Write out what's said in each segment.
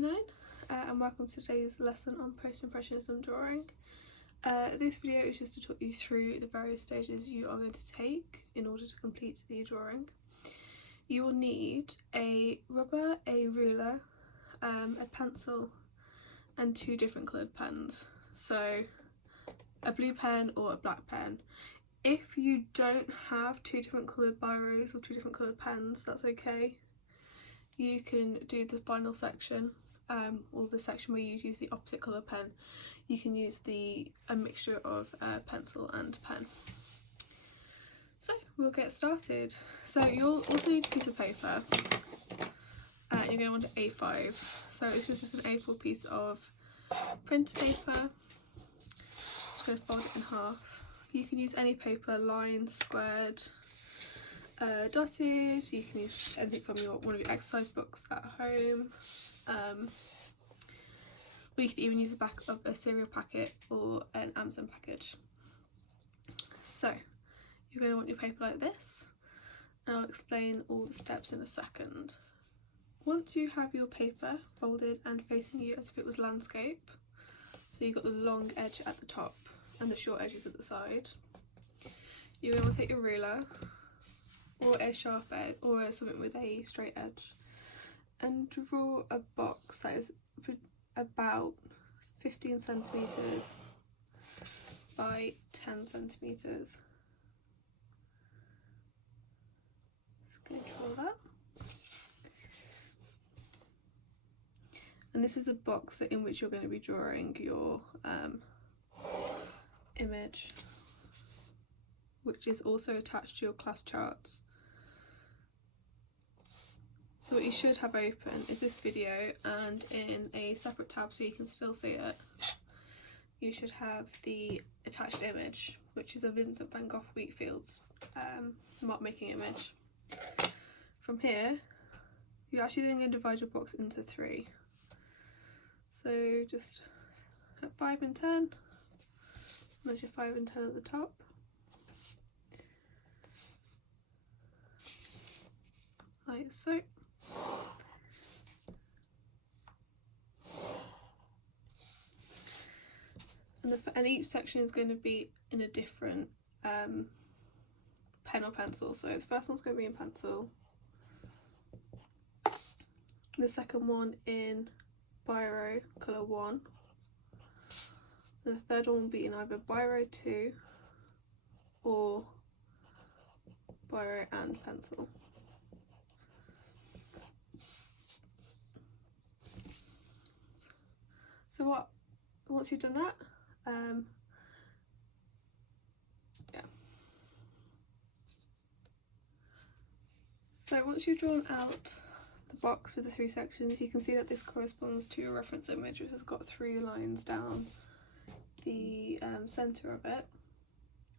Year 9 and welcome to today's lesson on post-impressionism drawing. This video is just to talk you through the various stages you are going to take in order to complete the drawing. You will need a rubber, a ruler, a pencil and 2 different coloured pens, so a blue pen or a black pen. If you don't have 2 different coloured biros or 2 different coloured pens, that's okay. You can do the final section, or the section where you use the opposite colour pen. You can use a mixture of pencil and pen. So we'll get started. So you'll also need a piece of paper, and you're going to want an A5. So this is just an A4 piece of printer paper. Just going to fold it in half. You can use any paper, lined, squared, dotted. You can use anything from one of your exercise books at home, or you could even use the back of a cereal packet or an Amazon package. So you're going to want your paper like this, and I'll explain all the steps in a second. Once you have your paper folded and facing you as if it was landscape, so you've got the long edge at the top and the short edges at the side, you're going to want to take your ruler or a sharp edge or something with a straight edge and draw a box that is about 15 centimetres by 10 centimetres. Just going to draw that. And this is the box in which you're going to be drawing your image, which is also attached to your class charts. So what you should have open is this video, and in a separate tab so you can still see it, you should have the attached image, which is a Vincent van Gogh Wheatfield's mark making image. From here, you're actually then going to divide your box into 3. So just at 5 and 10, there's your 5 and 10 at the top. Like so. And each section is going to be in a different pen or pencil. So the first one's going to be in pencil, the second one in biro colour 1, and the third one will be in either biro 2 or biro and pencil. So once you've done that, so once you've drawn out the box with the 3 sections, you can see that this corresponds to your reference image, which has got 3 lines down the centre of it,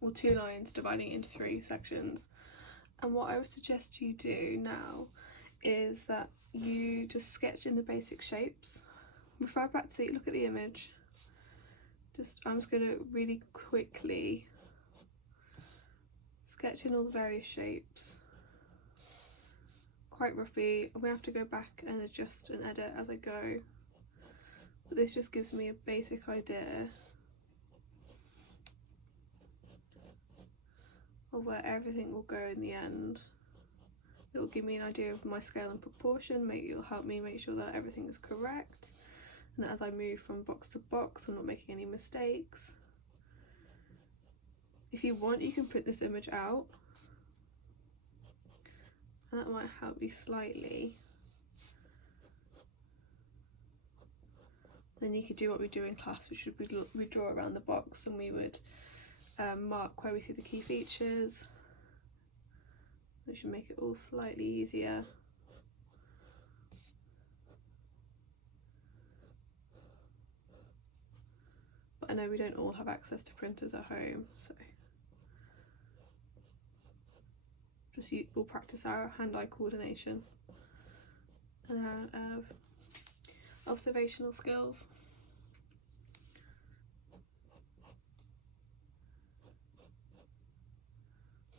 or 2 lines dividing it into 3 sections. And what I would suggest you do now is that you just sketch in the basic shapes. Refer back to look at the image. I'm just going to really quickly sketch in all the various shapes, quite roughly. I'm going to have to go back and adjust and edit as I go, but this just gives me a basic idea of where everything will go in the end. It will give me an idea of my scale and proportion, it'll help me make sure that everything is correct, and that as I move from box to box I'm not making any mistakes. If you want, you can print this image out, and that might help you slightly. Then you could do what we do in class, which would be we draw around the box and we would mark where we see the key features, which should make it all slightly easier. But I know we don't all have access to printers at home, so we'll practice our hand-eye coordination and our observational skills.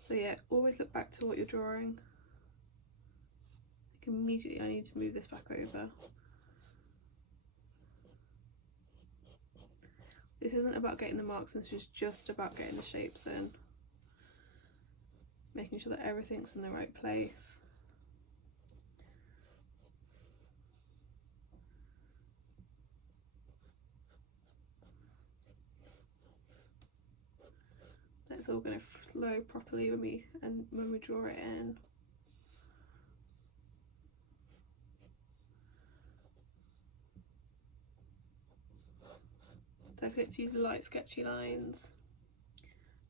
So yeah, always look back to what you're drawing. Immediately I need to move this back over. This isn't about getting the marks, this is just about getting the shapes in. Making sure that everything's in the right place. It's all going to flow properly when we draw it in. Don't forget to use light sketchy lines.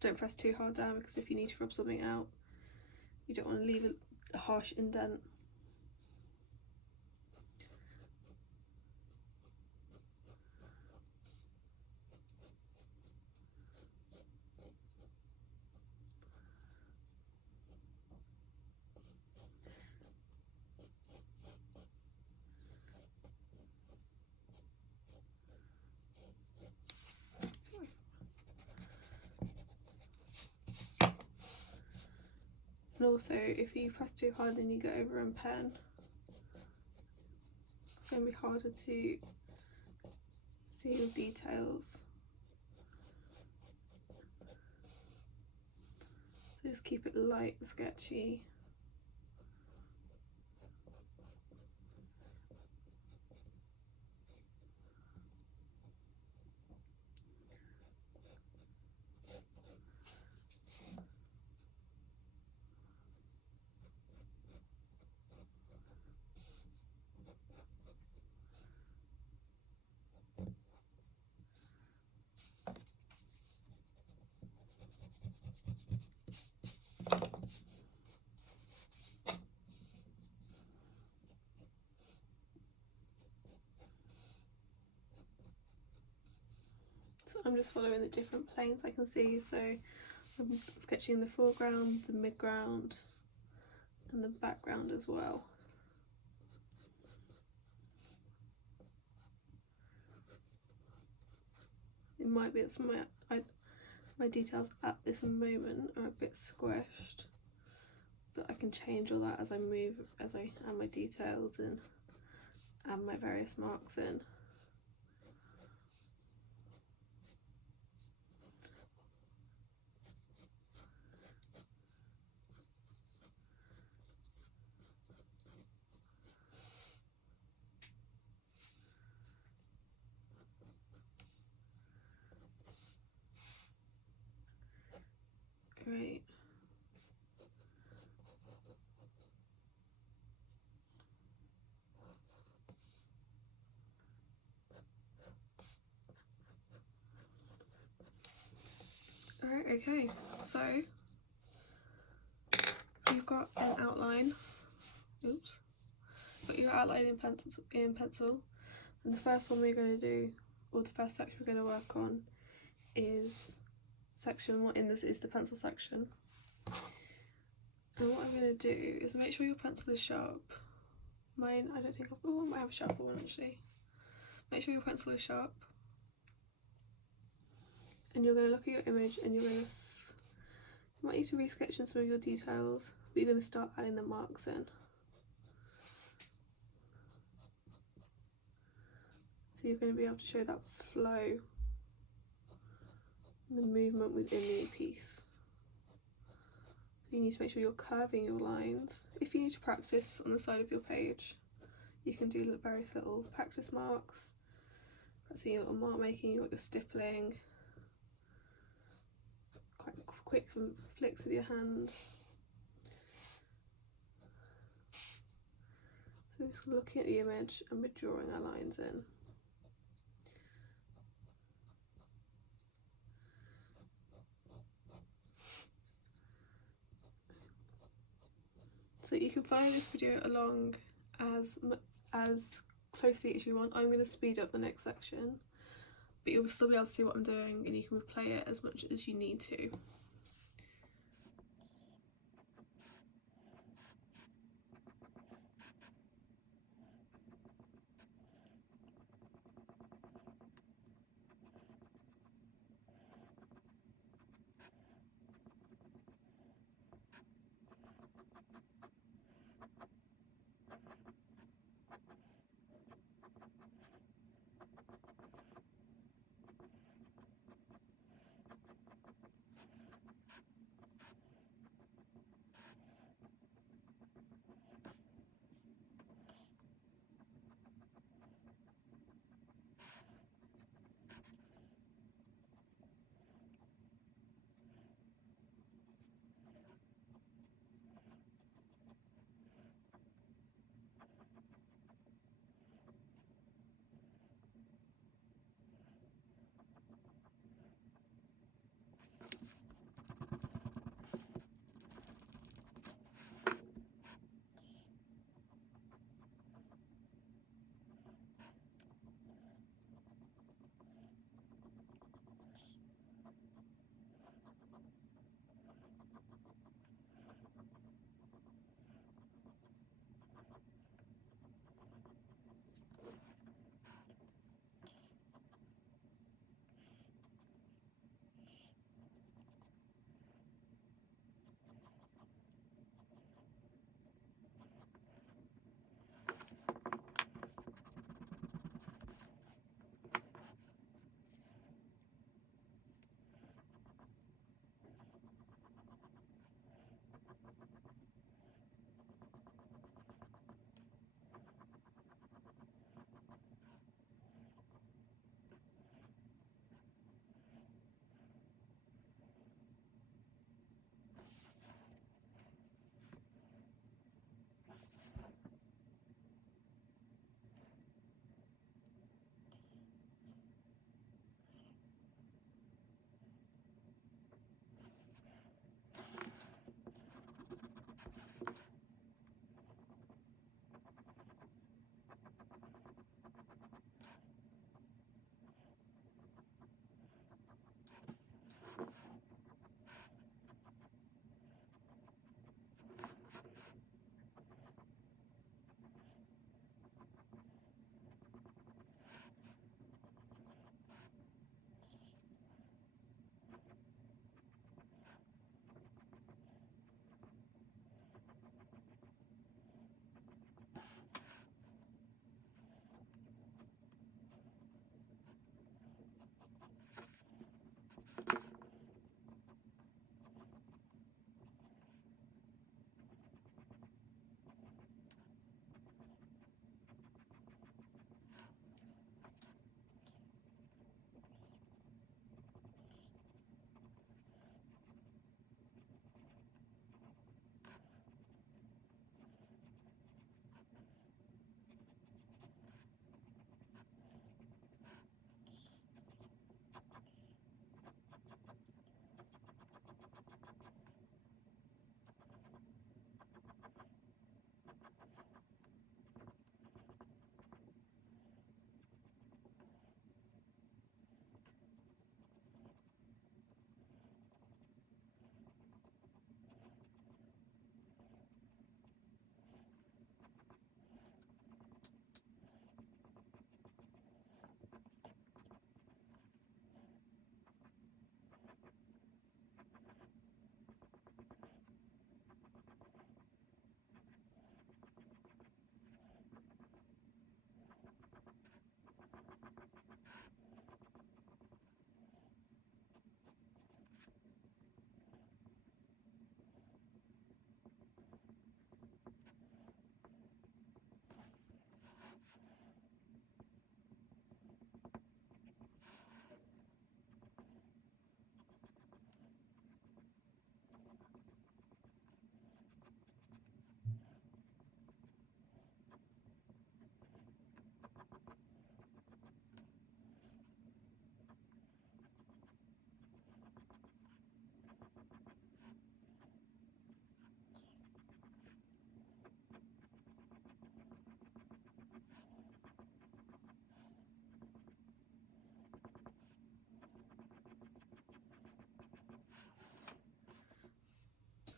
Don't press too hard down, because if you need to rub something out, you don't want to leave a harsh indent. And also, if you press too hard and you go over in pen, it's going to be harder to see your details. So just keep it light and sketchy. I'm just following the different planes I can see, so I'm sketching the foreground, the midground and the background as well. It might be that some of my details at this moment are a bit squished, but I can change all that as I move, as I add my details and add my various marks in. Right. Alright, okay, so you've got an outline. Oops. Got your outline in pencil, and the first one we're going to do, or the first section we're going to work on, is section 1. In this is the pencil section. And what I'm going to do is make sure your pencil is sharp. Mine, I don't think I've, oh, I might have a sharper one actually. Make sure your pencil is sharp. And you're going to look at your image and you're going to, you might need to re-sketch in some of your details, but you're going to start adding the marks in. So you're going to be able to show that flow and the movement within the piece. So you need to make sure you're curving your lines. If you need to practice on the side of your page, you can do various little practice marks. Practicing your little mark making, your stippling. Quite quick flicks with your hand. So we're just looking at the image and we're drawing our lines in. So you can follow this video along as closely as you want. I'm going to speed up the next section, but you'll still be able to see what I'm doing and you can replay it as much as you need to.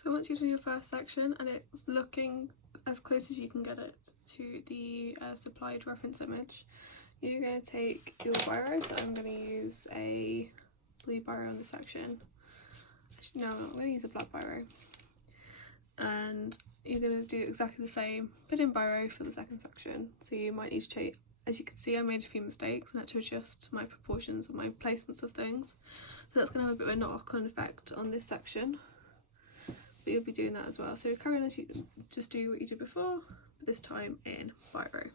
So once you've done your first section and it's looking as close as you can get it to the supplied reference image, you're going to take your biro. So I'm going to use a blue biro on this section. No, I'm going to use a black biro. And you're going to do exactly the same, but in biro for the second section. So you might need to change, as you can see I made a few mistakes and had to adjust my proportions and my placements of things. So that's going to have a bit of a knock-on effect on this section. But you'll be doing that as well. So carry on as you just do what you did before, but this time in biro.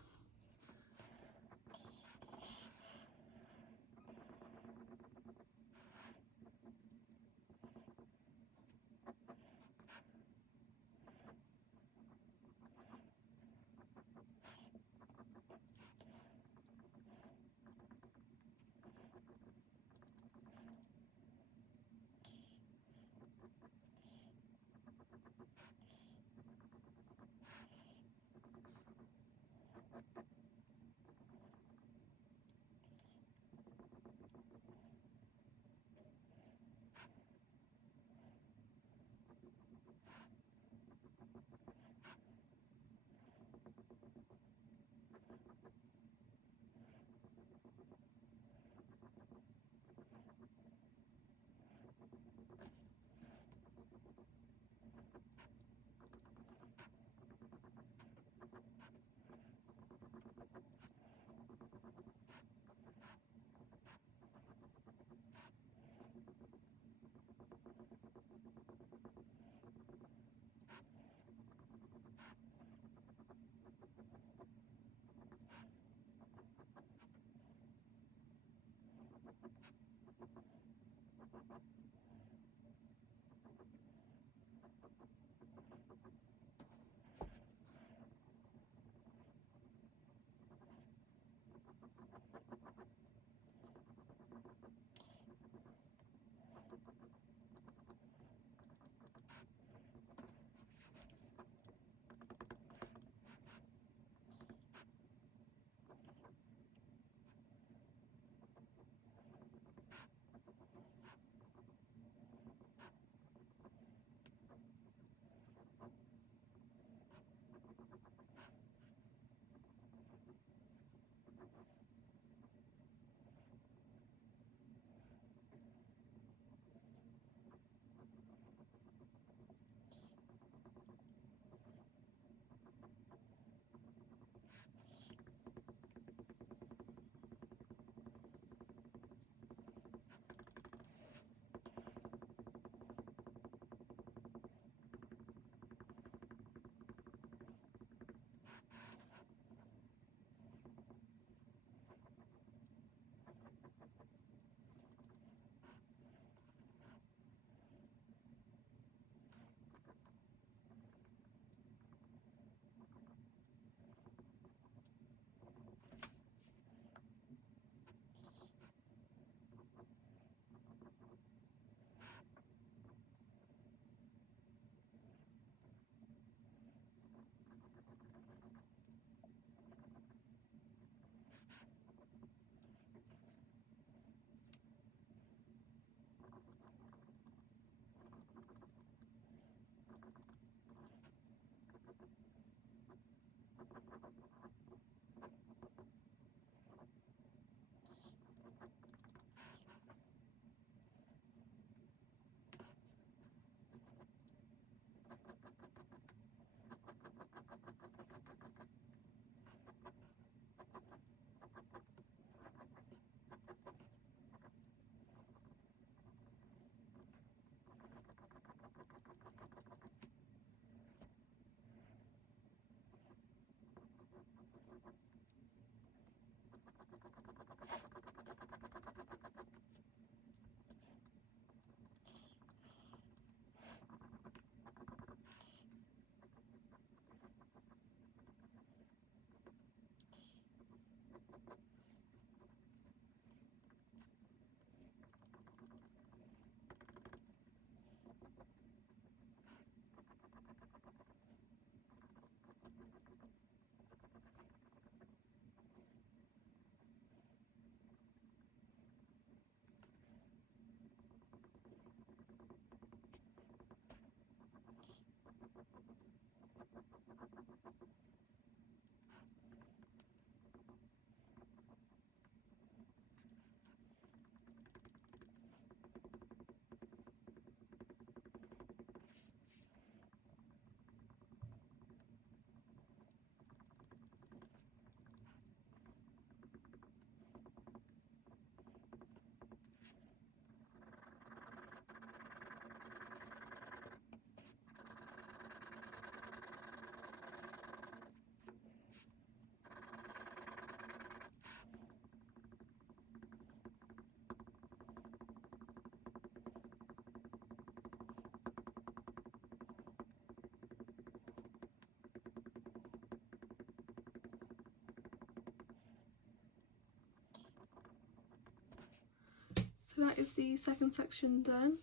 so that is the second section done.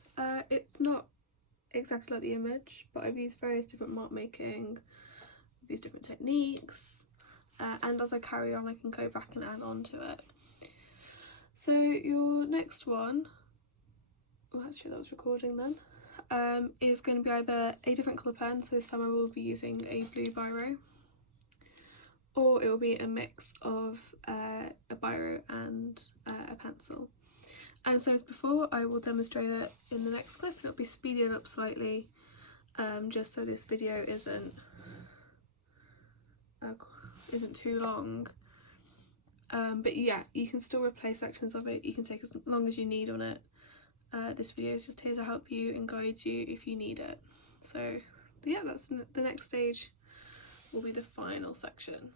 It's not exactly like the image, but I've used various different mark making, I've used different techniques, and as I carry on I can go back and add on to it. So your next one, oh actually that was recording then, is going to be either a different colour pen, so this time I will be using a blue biro, or it will be a mix of a biro and a pencil. And so as before, I will demonstrate it in the next clip. It'll be speeded up slightly, just so this video isn't too long. But yeah, you can still replay sections of it. You can take as long as you need on it. This video is just here to help you and guide you if you need it. So yeah, that's the next stage. Will be the final section.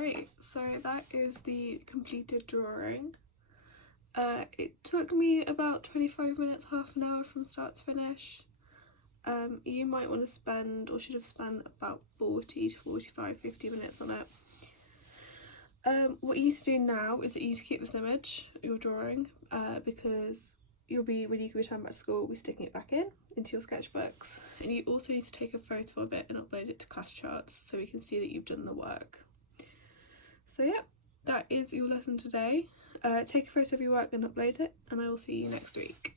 Great, so that is the completed drawing. It took me about 25 minutes, half an hour from start to finish. You might want to spend, or should have spent, about 40 to 45, 50 minutes on it. What you need to do now is that you need to keep this image, your drawing, because you'll be, when you return back to school, be sticking it back into your sketchbooks. And you also need to take a photo of it and upload it to class charts so we can see that you've done the work. So yeah, that is your lesson today. Take a photo of your work and upload it, and I will see you next week.